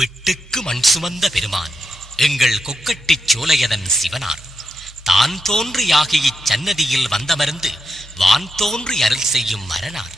பிட்டுக்கு மண் சுமந்த பெருமான் எங்கள் கொக்கட்டிச் சோலையதன் சிவனார். தான் தோன்றியாகி இச்சன்னதியில் வந்தமர்ந்து வான் தோன்றி அருள் செய்யும் மரனார்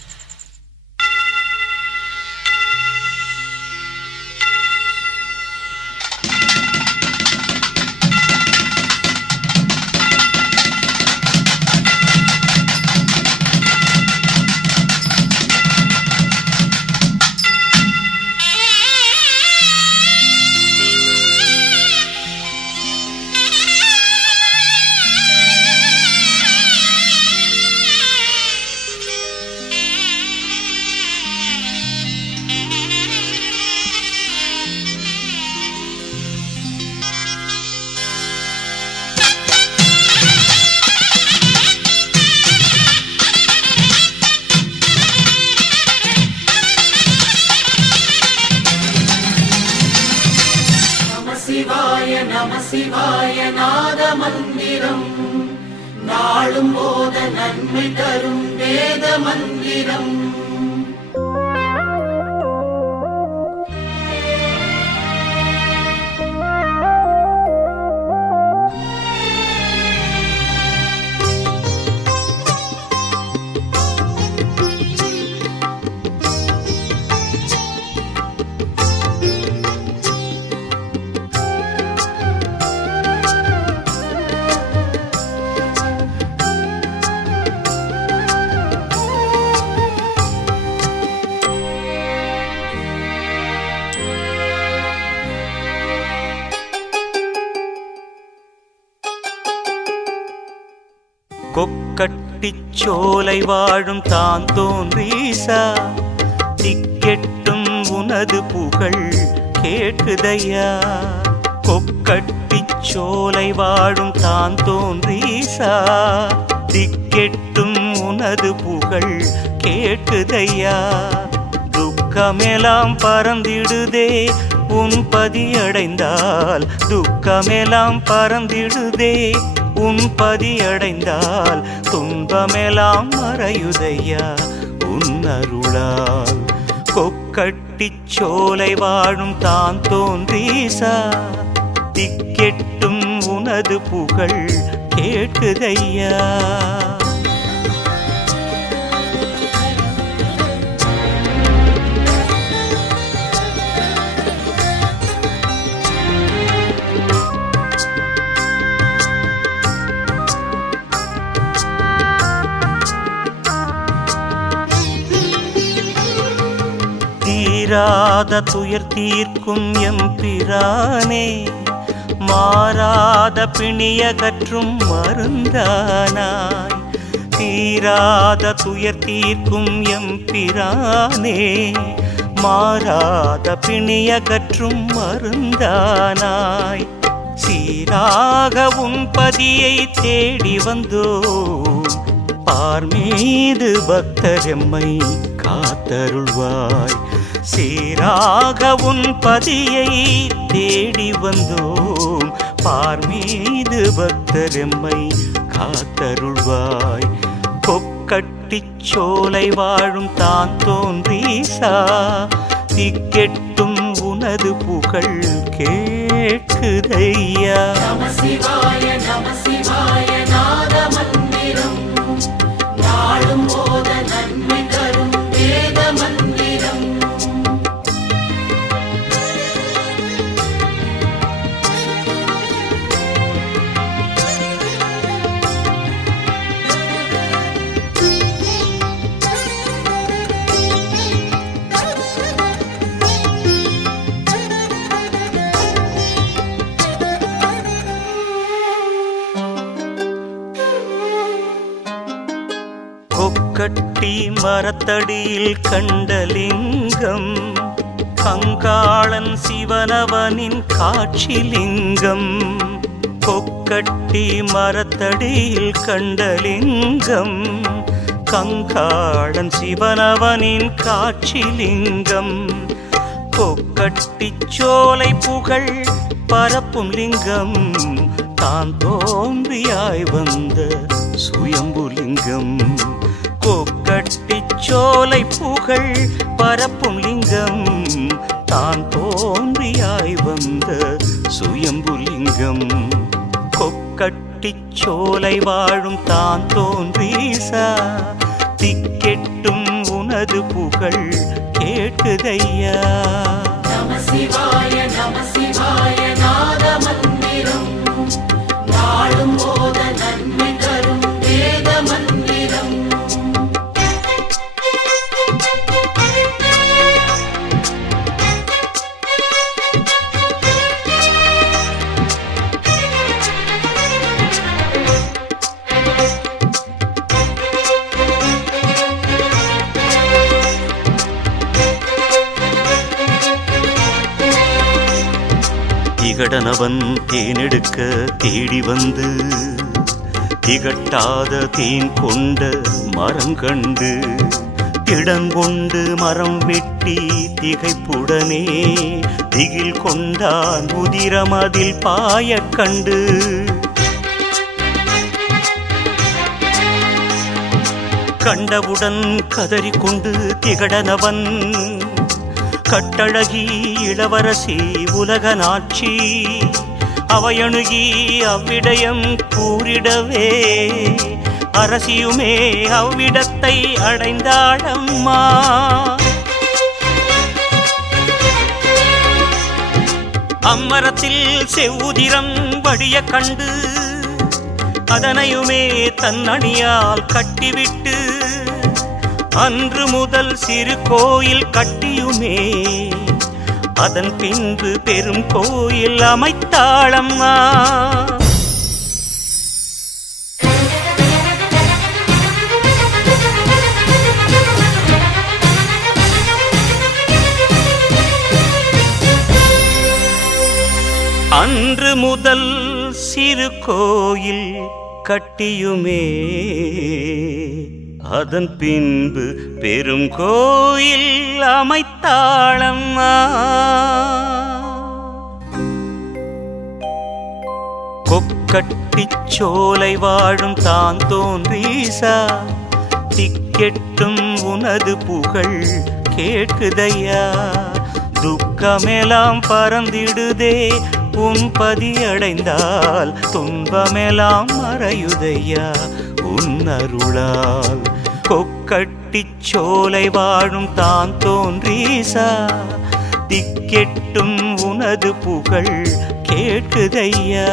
சிவாய நாத மந்திரம் நாளும் போத நன்மை தரும் வேத மந்திரம் கொக்கட்டிச் சோலை வாழும் தான் தோன்றீசா திக்கெட்டும் உனது புகழ் கேட்டுதையா. கொக்கட்டிச் சோலை வாழும் தான் தோன்றீசா திக்கெட்டும் உனது புகழ் கேட்டுதையா. துக்கமெல்லாம் பறந்திடுதே உன் பதியடைந்தால் துக்கமெல்லாம் பறந்திடுதே. உன் பதியடைந்தால் துன்பமெல்லாம் மறையுதையா. உன் அருளால் கொக்கட்டிச் சோலை வாழும் தான் தோன்றீசா. திக்கெட்டும் உனது புகழ் கேட்குதையா. தீராத துயர் தீர்க்கும் எம்பிரானே மாறாத பிணிய கற்றும் மருந்தானாய். தீராத துயர் தீர்க்கும் எம்பிரானே மாறாத பிணிய கற்றும் மருந்தானாய். சீராக உன் பதியை தேடி வந்தோ பார் மீது பக்தரெம்மை காத்தருள்வாய். சீராக உன் பதியை தேடி வந்தோம். பார் மீது பக்தரெம்மை காத்தருள்வாய். கொக்கட்டி சோலை வாழும் தான் தோன்றீசா திக்கெட்டும் உனது புகழ் கேட்குதையா. நம சிவாய நம கொக்கட்டி மரத்தடியில் கண்டலிங்கம் கங்காளன் சிவனவனின் காட்சிலிங்கம் கொக்கட்டி மரத்தடியில் கண்டலிங்கம் கங்காளன் சிவனவனின் காட்சிலிங்கம் கொக்கட்டி சோலை புகழ் பரப்பும் லிங்கம் தான் தோன்றியாய் வந்த சுயம்புலிங்கம் பச்சோலை புகழ் பரப்பும் லிங்கம் தான் தோன்றியாய் வந்த சுயம்புலிங்கம் கொக்கட்டி சோலை வாழும் தான் தோன்றீசா திக்கெட்டும் உனது புகழ் கேட்குதையா. நமசிவா திகடனவன் தேனெடுக்க தேடி வந்து திகட்டாத தேன் கொண்ட மரம் கண்டு திடங்கொண்டு மரம் வெட்டி திகைப்புடனே திகில் கொண்டான் உதிரமதில் பாயக் கண்டு. கண்டவுடன் கதறிக்கொண்டு திகடனவன் கட்டழகி இளவரசி உலக நாட்சி அவையணுகி அவ்விடயம் கூறிடவே. அரசியுமே அவ்விடத்தை அடைந்தாளம்மா. அம்மரத்தில் செவ்வுதிரம் வடிய கண்டு அதனையுமே தன்னணியால் கட்டிவிட்டு அன்று முதல் சிறு கோயில் கட்டியுமே. அதன் பின்பு பெரும் கோயில் அமைத்தாளம்மா. அன்று முதல் சிறு கோயில் கட்டியுமே. அதன் பின்பு பெரும் கோயில் அமைத்தாளம்மா கொக்கட்டி சோலை வாழும் தான் தோன்றீசா திக்கெட்டும் உனது புகழ் கேட்குதையா. துக்கமெல்லாம் பறந்திடுதே உன் பதியடைந்தால் துன்பமெல்லாம் மறையுதையா. உன்னருளால் கொக்கட்டிச் சோலை வாழும் தான் தோன்றீசா திக்கெட்டும் உனது புகழ் கேட்குதையா.